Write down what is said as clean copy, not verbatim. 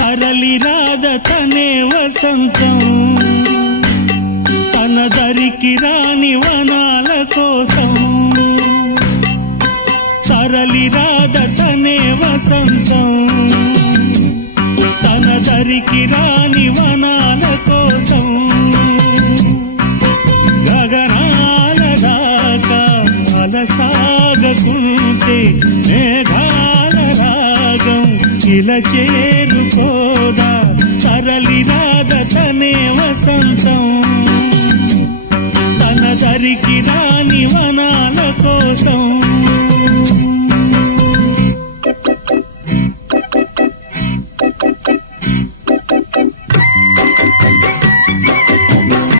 తరలి రాద తనే వసంతం తన దరికి రాని వనాల కోసం తరలి రాద తనే వసంతం తన దరికి రాని వనాల కోసం గగనాల దాకా అలసాగకుంటే మేఘాల రాగం ఇలా చేరుకోదా తరలి రాద తనే వసంతం తన దరికి రా